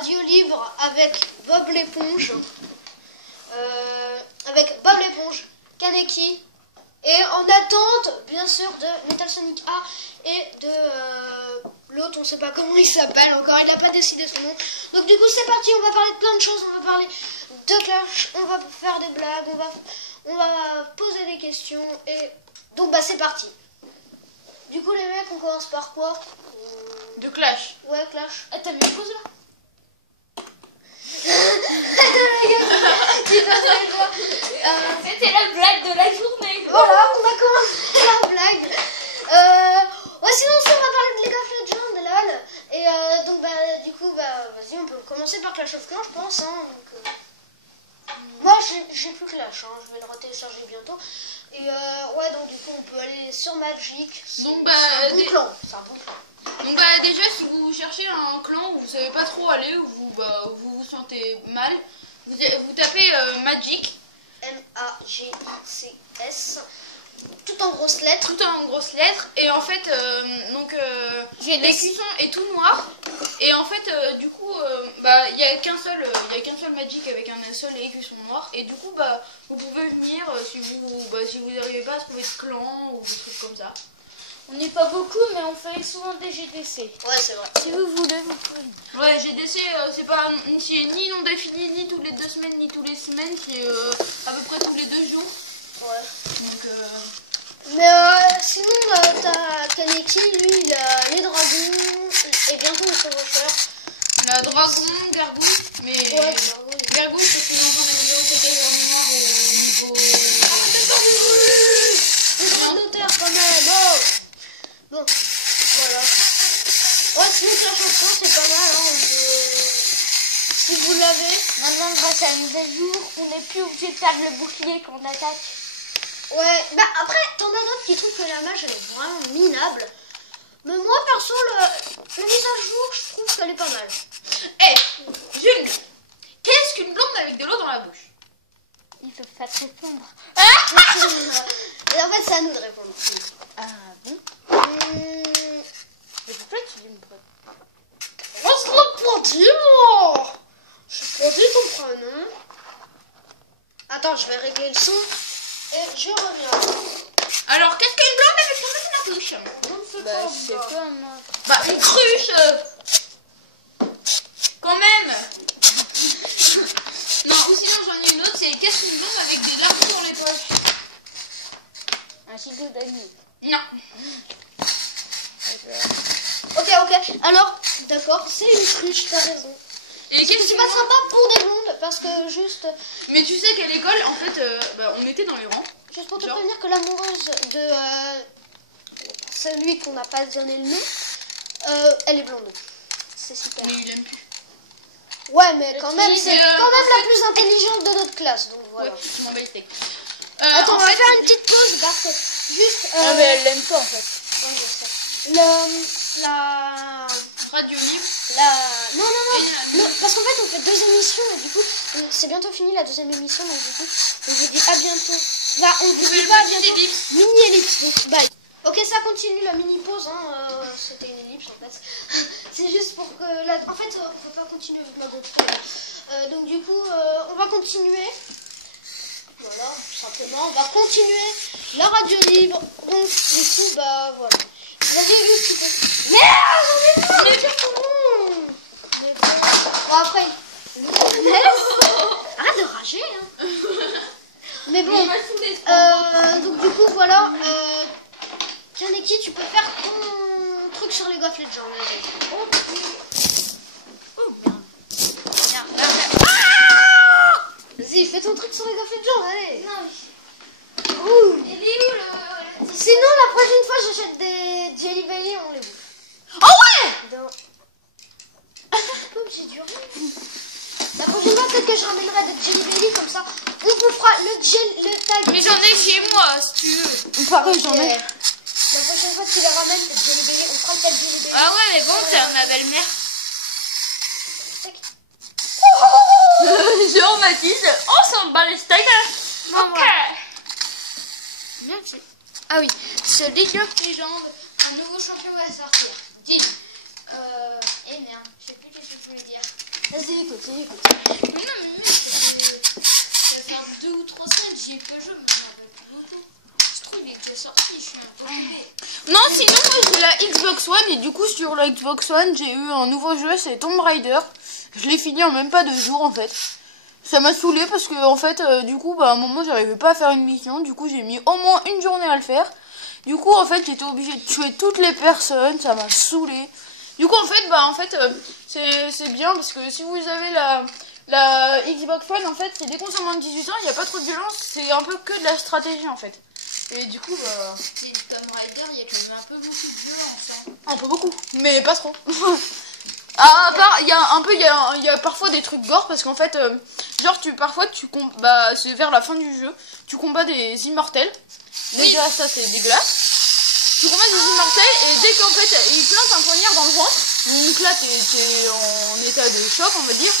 radio libre avec Bob l'éponge. Kaneki. Et en attente, bien sûr, de Metal Sonic A et de l'autre, on ne sait pas comment il s'appelle encore, il n'a pas décidé son nom. Donc du coup, c'est parti, on va parler de plein de choses, on va parler de Clash, on va faire des blagues, on va poser des questions, et donc bah c'est parti. Du coup les mecs, on commence par quoi? De Clash. Ouais, Clash. Ah, t'as mis une pause là? C'était la blague de la journée. Voilà, on va commencer la blague. Ouais, sinon on va parler de League of Legends, lol. Et donc bah du coup vas-y, on peut commencer par Clash of Clans, je pense. Hein, donc, moi j'ai plus Clash, hein, je vais le retélécharger bientôt. Et ouais, donc du coup on peut aller sur Magic. Donc c'est un bon clan. C'est un bon clan. Donc déjà, si vous cherchez un clan où vous savez pas trop aller, où vous vous sentez mal, vous tapez Magic. M-A-G-C-S. Tout en grosses lettres. Tout en grosses lettres. Et en fait, l'écusson est tout noir. Et en fait, du coup, il y a qu'un seul Magic avec un seul écusson noir. Et du coup, vous pouvez venir si vous n'arrivez pas à trouver de clan ou des trucs comme ça. On n'est pas beaucoup, mais on fait souvent des GDC. Ouais, c'est vrai. Si vous voulez, vous pouvez. Ouais, GDC, c'est pas ni non défini, ni tous les 2 semaines, ni tous les semaines, c'est à peu près tous les 2 jours. Ouais. Donc, mais sinon, t'as Kaneki, lui, il a les dragons, et bientôt le chevaucheur. La dragon, gargouille, mais ouais, gargouille parce qu'ils ont en train d'améliorer ses cases en mémoire au niveau. Les droits d'auteur quand même, oh. Bon, voilà. Ouais, sinon Clash of Clans c'est pas mal, hein, on peut... Si vous l'avez. Maintenant, grâce à la mise à jour, on n'est plus obligé de perdre le bouclier quand on attaque. Ouais, bah après, t'en as d'autres qui trouvent que la mage elle est vraiment minable. Mais moi, perso, la mise à jour, je trouve qu'elle est pas mal. Eh, j'ai une blonde. Qu'est-ce qu'une blonde avec de l'eau dans la bouche? Ils peuvent pas te répondre. Et en fait, c'est à nous de répondre. Ah bon? Et pourquoi tu dis me prendre? Reste le pointier, moi. Je prends ton prénom. Attends, je vais régler le son. Et je reviens. Alors, qu'est-ce qu'une blonde avec son nez dans la bouche? Je ne sais Bah, pas. je sais pas, moi. Bah, une cruche. Quand même. Non, ou sinon j'en ai une autre, c'est qu'est-ce qu'une blonde avec des larmes dans les poches? Un gigot d'agneau. Non. Ok. Alors, d'accord, c'est une cruche, t'as raison. Et qu'est-ce C'est que pas sympa pour des blondes parce que juste. Mais tu sais qu'à l'école, en fait, on était dans les rangs. Juste pour te Genre prévenir que l'amoureuse de celui qu'on n'a pas donné le nom, elle est blonde. C'est super. Mais il aime plus. Ouais, mais quand même, qui, c'est quand même la plus intelligente de notre classe, donc voilà. Ouais, je m'en bats les steaks. Attends, en on va fait, faire une petite pause parce que juste. Ah, mais elle l'aime pas en fait. Ouais, je sais. radio libre. Non, parce qu'en fait, on fait 2 émissions et du coup, c'est bientôt fini la 2e émission, donc du coup, on vous dit à bientôt. Là, on vous dit pas à bientôt. Mini ellipse, donc bye. Ok, ça continue la mini pause, hein. C'était une ellipse en fait. C'est juste pour que en fait, on va pas continuer avec ma GoPro. Donc du coup, on va continuer. Voilà, tout simplement, on va continuer la radio libre. Donc du coup, bah voilà. Vas-y, juste tu peux. Merde, j'en ai marre de dire ton nom. Mais bon, après. Arrête de rager, hein. Mais bon, donc du coup, voilà. Kaneki, tu peux faire ton truc sur League of Legends. Oh merde. Vas-y, fais ton truc sur League of Legends, allez. Non, Ouh. Il est où le... Sinon, la prochaine fois, j'achète des Jelly Belly, on les bouffe. Oh ouais. Comme j'ai du rien. La prochaine fois, peut-être que je ramènerai des Jelly Belly, comme ça, on vous fera le tag. Mais j'en ai chez moi, si tu veux. pareil, j'en ai. La prochaine fois, tu les ramènes, des Jelly Belly, on fera le tag Jelly Belly. Ah ouais, mais bon, c'est ma belle-mère. Genre Mathilde, on s'en bat les steaks. Ok. Merci. Ah oui, ce League of Legends, un nouveau champion va sortir. Dis. Eh merde, je sais plus qu'est-ce que je voulais dire. Vas-y, continue. Mais non, mais mec, ça fait 2 ou 3 semaines, j'y ai pas joué, mais ça rappelle plus beaucoup. Je trouve qu'il est déjà sorti, je suis un peu con. Non, sinon, moi, j'ai la Xbox One. Et du coup, sur la Xbox One, j'ai eu un nouveau jeu, c'est Tomb Raider. Je l'ai fini en même pas 2 jours, en fait. Ça m'a saoulé parce que, en fait, du coup, bah, à un moment, j'arrivais pas à faire une mission. Du coup, j'ai mis au moins une journée à le faire. Du coup, en fait, j'étais obligée de tuer toutes les personnes. Ça m'a saoulé. Du coup, en fait, c'est bien parce que si vous avez la Xbox One, en fait, c'est dès qu'on s'en moins de 18 ans, il n'y a pas trop de violence. C'est un peu que de la stratégie, en fait. Et du coup, bah... Les Tomb Raider, il y a quand même un peu beaucoup de violence. Hein. Un peu beaucoup, mais pas trop. Ah, à part, il y a parfois des trucs gore parce qu'en fait, genre, parfois, bah, c'est vers la fin du jeu, tu combats des immortels. Déjà, ça, c'est dégueulasse. Tu combats des immortels et dès qu'en fait, ils plantent un poignard dans le ventre, donc là, t'es en état de choc, on va dire.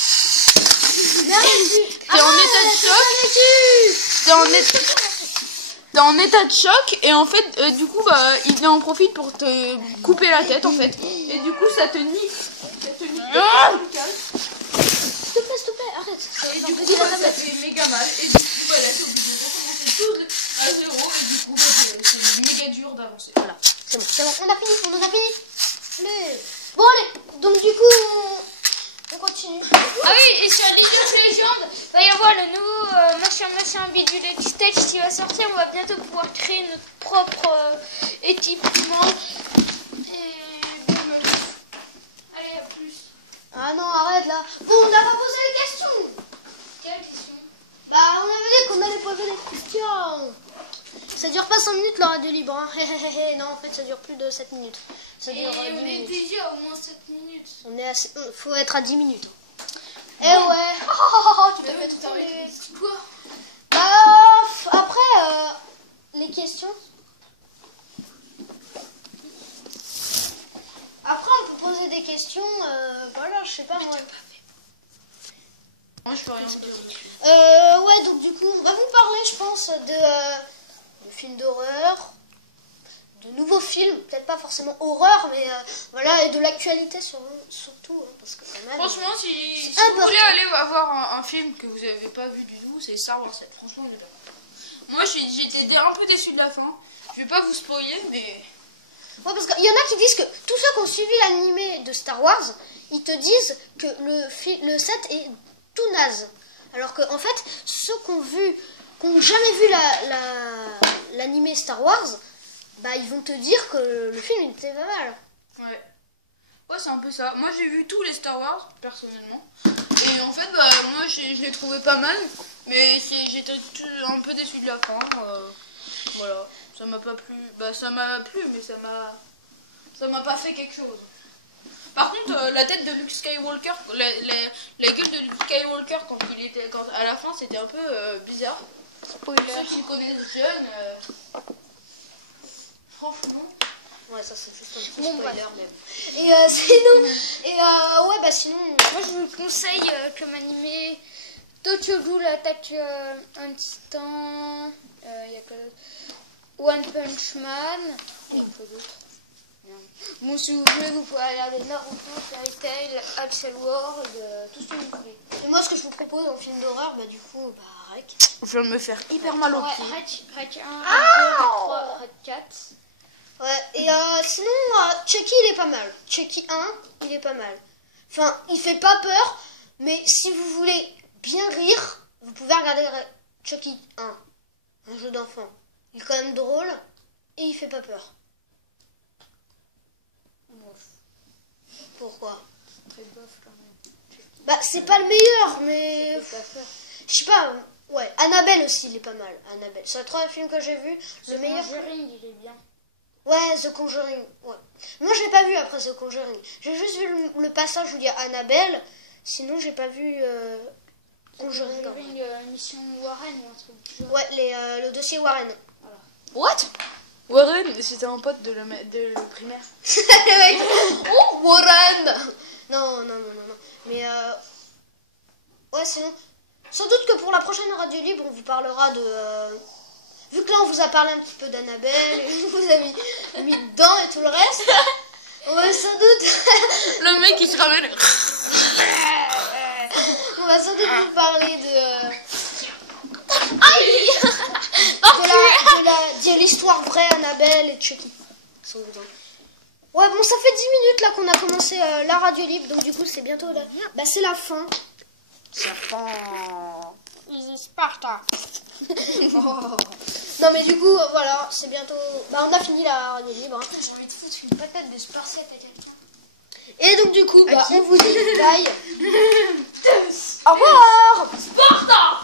T'es en état de choc. T'es en état de choc et en fait, du coup, bah, il en profite pour te couper la tête, en fait. Et du coup, ça te nique. Ça te nique. S'il te plaît, arrête. Et du coup, ça fait méga mal. Et du coup, bah, là, t'es obligé de recommencer tout à zéro. Et du coup, c'est méga dur d'avancer. Voilà. C'est bon, on a fini, on en a fini. Bon, allez, donc du coup, on continue. Ah oui, et sur League of Legends, il va y avoir le nouveau machin bidule stage qui va sortir. On va bientôt pouvoir créer notre propre équipement. Et bon, allez, à plus. Ah non, arrête là. Bon, on n'a pas posé les questions. Quelle question? Bah, on avait dit qu'on allait poser des questions. Ça dure pas 5 minutes la radio libre. Hein. Non, en fait, ça dure plus de 7 minutes. Ça dure 10 on est minutes. déjà à au moins 7 minutes. On est assez... Faut être à 10 minutes. Eh ouais. Tu t'as fait trop les... Quoi? Bah, après, les questions. Après, on peut poser des questions. Voilà, je sais pas moi. Moi, je peux rien dire. Ouais, donc du coup, on va vous parler, je pense, de films d'horreur, de nouveaux films, peut-être pas forcément horreur, mais voilà, et de l'actualité surtout, hein, parce que quand même... Franchement, si vous voulez aller voir un film que vous n'avez pas vu du tout, c'est Star Wars 7. Franchement, il est pas mal. Moi, j'étais un peu déçue de la fin. Je vais pas vous spoiler, mais... Ouais, parce qu'il y en a qui disent que tous ceux qui ont suivi l'animé de Star Wars, ils te disent que le 7 est tout naze. Alors que en fait, ceux qui ont jamais vu l'animé Star Wars, bah ils vont te dire que le film était pas mal. Ouais. Ouais, c'est un peu ça. Moi, j'ai vu tous les Star Wars, personnellement. Et en fait, bah, moi, je l'ai trouvé pas mal. Mais j'étais un peu déçue de la fin. Voilà. Ça m'a pas plu. Bah, ça m'a plu, mais ça m'a pas fait quelque chose. Par contre, la tête de Luke Skywalker, la gueule de Luke Skywalker à la fin, c'était un peu bizarre. Spoiler. Ceux qui connaissent jeune, franchement. Ouais, ça c'est juste un petit Bon, spoiler. bref. Et sinon, ouais, bah sinon... Moi, je vous conseille comme animé Tokyo Ghoul Attack Instant. Il y a que One Punch Man. Il y a que d'autres. Bon, si vous voulez, vous pouvez regarder Naruto, Fairy Tail, Axel World, tout ce que vous voulez. Et moi, ce que je vous propose en film d'horreur, bah du coup, bah Rec. Je viens de me faire hyper mal au Ouais, pied. Rec 1, Rec 2, Rec 3, Rec 4. Ouais, et sinon, Chucky, il est pas mal. Chucky 1, il est pas mal. Enfin, il fait pas peur, mais si vous voulez bien rire, vous pouvez regarder Chucky 1, un jeu d'enfant. Il est quand même drôle et il fait pas peur. Pourquoi? Très bof quand même. Bah, c'est pas le meilleur, mais... Ça fait pas peur. Je sais pas, ouais. Annabelle aussi, il est pas mal. Annabelle. C'est le troisième film que j'ai vu. Le meilleur. Conjuring, il est bien. Ouais, The Conjuring. Ouais. Moi, je l'ai pas vu après The Conjuring. J'ai juste vu le passage où il y a Annabelle. Sinon, j'ai pas vu Conjuring. Mission Warren ou un truc du genre. Ouais, le dossier Warren. What? Warren, c'était un pote de le primaire. Le mec. Oh, Warren. Non. Mais ouais, sinon. Sans doute que pour la prochaine radio libre, on vous parlera de... Vu que là, on vous a parlé un petit peu d'Annabelle, et on vous a mis dedans et tout le reste, on va sans doute... Le mec, il se ramène. sans doute vous parler de l'histoire vraie Annabelle et Chucky. Sans doute, hein. Ouais, bon, ça fait 10 minutes là qu'on a commencé la radio libre, donc du coup c'est bientôt la... Bah c'est la fin. C'est la fin. Easy Sparta. Non mais du coup, voilà, c'est bientôt... Bah on a fini la radio libre. Hein. J'ai envie de foutre une patate de Spartiate à quelqu'un. Et donc du coup, bah on vous dit bye. Au revoir. Sparta.